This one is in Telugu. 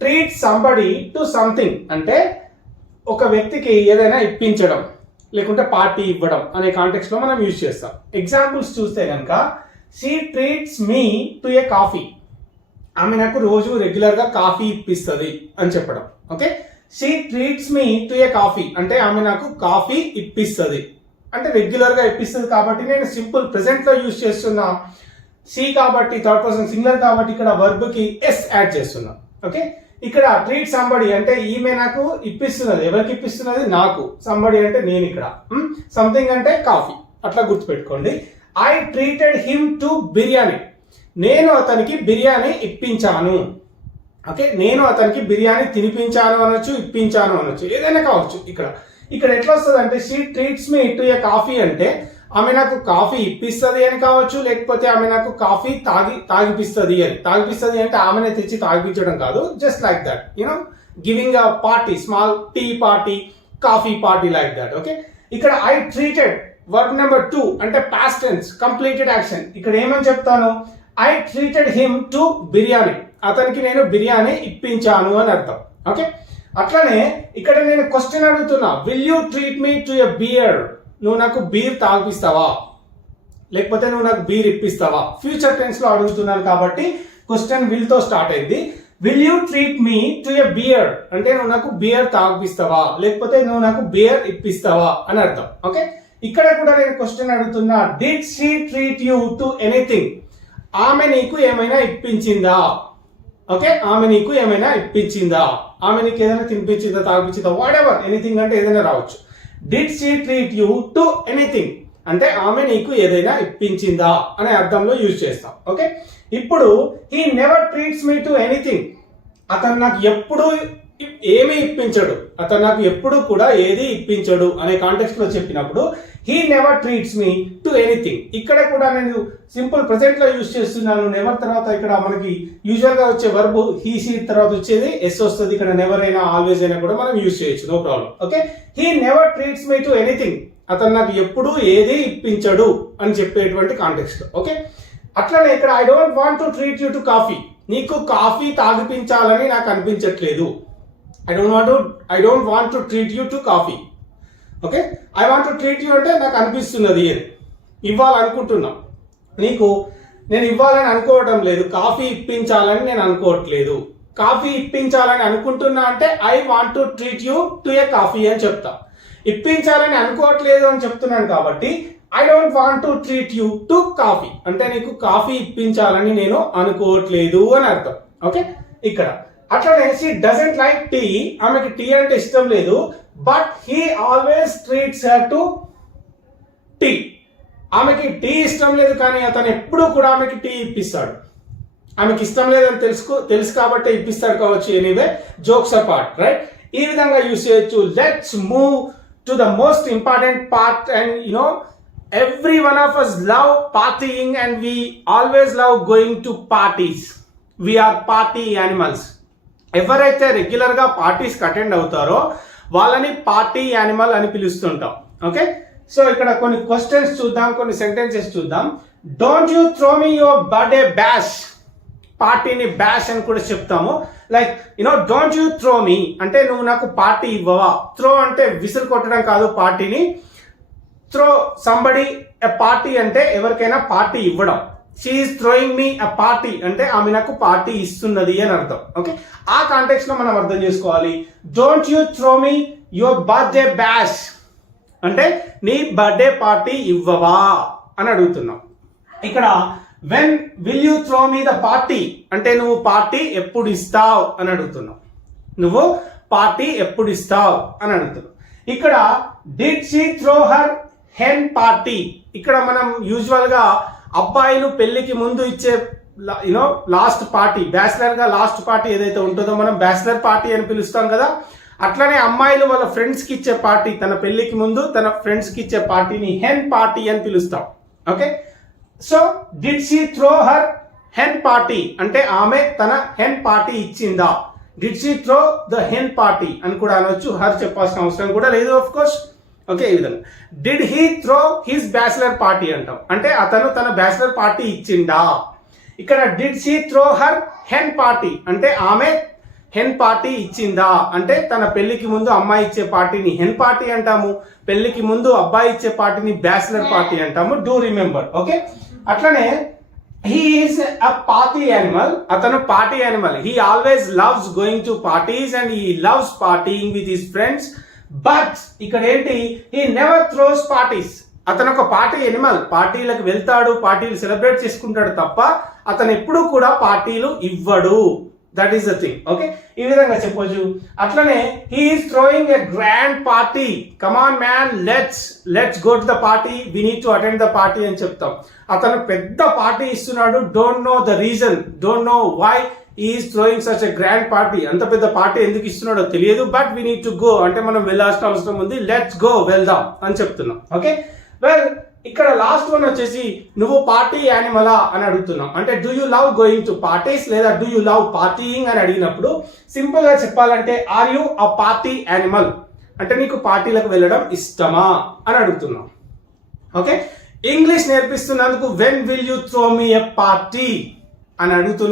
ట్రీట్ సంబడి టు సంథింగ్ అంటే ఒక వ్యక్తికి ఏదైనా ఇప్పించడం లేకుంటే పార్టీ ఇవ్వడం అనే కాంటెక్స్ట్లో మనం యూజ్ చేస్తాం. ఎగ్జాంపుల్స్ చూస్తే కనుక she treats me to a coffee ఆమె నాకు రోజు రెగ్యులర్గా కాఫీ ఇప్పిస్తుంది అని చెప్పడం. Okay she treats me to a coffee అంటే ఆమె నాకు కాఫీ ఇప్పిస్తుంది. అంటే రెగ్యులర్గా ఇప్పిస్తుంది కాబట్టి నేను సింపుల్ ప్రెసెంట్లో యూజ్ చేస్తున్నా. సి కాబట్టి థర్డ్ పర్సన్ సింగులర్ కాబట్టి ఇక్కడ వర్బ్కి ఎస్ యాడ్ చేస్తున్నా. ఓకే ఇక్కడ ట్రీట్ సంబడి అంటే ఈమె నాకు ఇప్పిస్తున్నది ఎవరికి ఇప్పిస్తున్నది? నాకు. సంబడి అంటే నేను ఇక్కడ. Hmm? సంథింగ్ అంటే కాఫీ అట్లా గుర్తుపెట్టుకోండి. I treated him to biryani. నేను అతనికి బిర్యానీ ఇప్పించాను. ఓకే నేను అతనికి బిర్యానీ తినిపించాను అనొచ్చు ఇప్పించాను అనొచ్చు. ఏదైనా కావచ్చు ఇక్కడ. ఇక్కడ ఎట్లా వస్తుంది అంటే she treats me to a coffee అంటే ఆమె నాకు కాఫీ ఇప్పిస్తుంది అని కావచ్చు లేకపోతే ఆమె నాకు కాఫీ తాగి తాగిపిస్తుంది అని. తాగిపిస్తుంది అంటే ఆమెనే తెచ్చి తాగిపించడం కాదు just like that you know giving a party small tea party coffee party like that okay ఇక్కడ I treated work number two అంటే పాస్ట్ టెన్స్ కంప్లీటెడ్ యాక్షన్ ఇక్కడ ఏమని చెప్తాను? I treated him to biryani అతనికి నేను బిర్యానీ ఇప్పించాను అని అర్థం ఓకే అట్లనే ఇక్కడ నేను క్వశ్చన్ అడుగుతున్నా. Will you treat me to a beer నువ్వు నాకు బీర్ తాగిపిస్తావా? లేకపోతే నువ్వు నాకు బీర్ ఇప్పిస్తావా? ఫ్యూచర్ టెన్స్లో అడుగుతున్నాను కాబట్టి క్వశ్చన్ విల్తో స్టార్ట్ అయింది. Will you treat me to a beer అంటే నువ్వు నాకు బియర్ తాగిపిస్తావా? లేకపోతే నువ్వు నాకు బియర్ ఇప్పిస్తావా? అని అర్థం. ఓకే ఇక్కడ కూడా నేను క్వశ్చన్ అడుగుతున్నా did she treat you to anything ఆమె నీకు ఏమైనా ఇప్పించిందా? ఓకే ఆమె నీకు ఏమైనా ఇప్పించిందా? ఆమె నీకు ఏదైనా తినిపించిందా తాగిపించిందా? వాట్ ఎవర్ ఎనీథింగ్ అంటే ఏదైనా రావచ్చు. Did she treat you to anything అంటే ఆమె నీకు ఏదైనా ఇప్పించిందా అనే అర్థంలో యూజ్ చేస్తాం. ఓకే ఇప్పుడు he never treats me to anything అతను నాకు ఎప్పుడు ఏమి ఇప్పించడు. అతను నాకు ఎప్పుడు కూడా ఏది ఇప్పించడు అనే కాంటెక్స్ట్లో చెప్పినప్పుడు he never treats me to anything ఇక్కడ కూడా నేను సింపుల్ ప్రజెంట్లో యూజ్ చేస్తున్నాను. నెవర్ తర్వాత ఇక్కడ మనకి యూజువల్గా వచ్చే వర్బ్ హీ సీ తర్వాత వచ్చేది ఎస్ వస్తుంది. ఇక్కడ నెవర్ అయినా ఆల్వేస్ అయినా కూడా మనం యూజ్ చేయొచ్చు. No problem okay he never treats me to anything అతను నాకు ఎప్పుడు ఏది ఇప్పించడు అని చెప్పేటువంటి కాంటెక్స్ట్ ఓకే అట్లనే ఇక్కడ I don't want to treat you to coffee నీకు కాఫీ తాగిపించాలని నాకు అనిపించట్లేదు. I don't want I don't want to treat you to coffee okay I want to treat you అంటే నాకు అనిపిస్తున్నది అని ఇవ్వాలనుకుంటున్నా. నీకు నేను ఇవ్వాలని అనుకోవటం లేదు. కాఫీ ఇప్పించాలని నేను అనుకోవట్లేదు. కాఫీ ఇప్పించాలని అనుకుంటున్నా అంటే I want to treat you to a coffee అని చెప్తా. ఇప్పించాలని అనుకోవట్లేదు అని చెప్తున్నాను కాబట్టి I don't want to treat you to coffee అంటే నీకు కాఫీ ఇప్పించాలని నేను అనుకోవట్లేదు అని అర్థం. ఓకే ఇక్కడ. అట్లనే షీ డజంట్ లైక్ టీ ఆమెకి టీ అంటే ఇష్టం లేదు. But he always treats her to tea ఆమెకి టీ ఇష్టం లేదు కానీ అతను ఎప్పుడూ కూడా ఆమెకి టీ ఇప్పిస్తాడు. ఆమెకి ఇష్టం లేదని తెలుసుకో తెలుసు కాబట్టి ఇప్పిస్తాడు కావచ్చు ఎనీవే జోక్స్ అపార్ట్ రైట్ ఈ విధంగా యూస్ చేయొచ్చు. Let's move to the most important part and you know every one of us love partying and we always love going to parties we are party animals ఎవరైతే రెగ్యులర్గా పార్టీస్ అటెండ్ అవుతారో వాళ్ళని పార్టీ యానిమల్ అని పిలుస్తుంటాం. ఓకే? సో ఇక్కడ కొన్ని క్వశ్చన్స్ చూద్దాం కొన్ని సెంటెన్సెస్ చూద్దాం. Don't you throw me your birthday bash పార్టీని బ్యాష్ అని కూడా చెప్తాము. Like you know don't you throw me అంటే నువ్వు నాకు పార్టీ ఇవ్వవా? త్రో అంటే విసులు కొట్టడం కాదు పార్టీని. త్రో సంబడి ఎ పార్టీ అంటే ఎవరికైనా పార్టీ ఇవ్వడం. She is throwing me a party అంటే ఆమె నాకు పార్టీ ఇస్తున్నది అని అర్థం. ఓకే ఆ కాంటెక్స్లో మనం అర్థం చేసుకోవాలి. Don't you throw me your birthday bash అంటే నీ బర్త్డే పార్టీ ఇవ్వవా అని అడుగుతున్నాం. ఇక్కడ when will you throw me the party అంటే నువ్వు పార్టీ ఎప్పుడు ఇస్తావు అని అడుగుతున్నావు నువ్వు పార్టీ ఎప్పుడు ఇస్తావు అని అడుగుతున్నావు ఇక్కడ did she throw her hen party ఇక్కడ మనం యూజువల్గా అబ్బాయిలు పెళ్ళికి ముందు ఇచ్చే యూనో లాస్ట్ పార్టీ బ్యాచిలర్గా లాస్ట్ పార్టీ ఏదైతే ఉంటుందో మనం బ్యాచిలర్ పార్టీ అని పిలుస్తాం కదా అట్లనే అమ్మాయిలు వాళ్ళ ఫ్రెండ్స్కి ఇచ్చే పార్టీ తన పెళ్ళికి ముందు తన ఫ్రెండ్స్కి ఇచ్చే పార్టీని హెన్ పార్టీ అని పిలుస్తాం. Okay so did she throw her hen party అంటే ఆమె తన హెన్ పార్టీ ఇచ్చిందా? Did she throw the hen party అని కూడా అనొచ్చు. హర్ చెప్పాల్సిన అవసరం కూడా లేదు ఆఫ్ కోర్స్ ఓకే ఈ విధంగా. Did he throw his bachelor party అంటాం. అంటే అతను తన బ్యాచిలర్ పార్టీ ఇచ్చిండా? ఇక్కడ did she throw her hen party అంటే ఆమె హెన్ పార్టీ ఇచ్చిందా? అంటే తన పెళ్ళికి ముందు అమ్మాయి ఇచ్చే పార్టీని హెన్ పార్టీ అంటాము. పెళ్ళికి ముందు అబ్బాయి ఇచ్చే పార్టీని బ్యాచిలర్ పార్టీ అంటాము. Do remember okay? అట్లనే he is a party animal అతను party animal he always loves going to parties and he loves partying with his friends but ఇక్కడ ఏంటి? ఈ నెవర్ థ్రోస్ పార్టీస్ అతను ఒక పార్టీ ఎనిమల్ పార్టీలకు వెళ్తాడు పార్టీలు సెలబ్రేట్ చేసుకుంటాడు తప్ప అతను ఎప్పుడూ కూడా పార్టీలు ఇవ్వడు. That is the thing okay ఈ విధంగా చెప్పొచ్చు. అట్లనే he is throwing a grand party come on man let's let's go to the party we need to attend the party అని చెప్తాం. అతను పెద్ద పార్టీ ఇస్తున్నాడు. Don't know the reason don't know why is throwing such a grand party అంత పెద్ద పార్టీ ఎందుకు ఇస్తున్నాడో తెలియదు but we need to go అంటే మనం వెళ్ళాల్సిన అవసరం ఉంది. లెట్స్ గో వెళ్దాం అని చెప్తున్నాం. ఓకే వెల్ ఇక్కడ లాస్ట్ వన్ వచ్చేసి నువ్వు పార్టీ యానిమలా అని అడుగుతున్నాం. అంటే do you love going to parties లేదా డూ యూ లవ్ పార్టీయింగ్ అని అడిగినప్పుడు సింపుల్గా చెప్పాలంటే are you a party animal అంటే నీకు పార్టీలకు వెళ్ళడం ఇష్టమా? అని అడుగుతున్నాం. Okay English నేర్పిస్తున్నందుకు when will you throw me a party అని అడుగుతున్నా.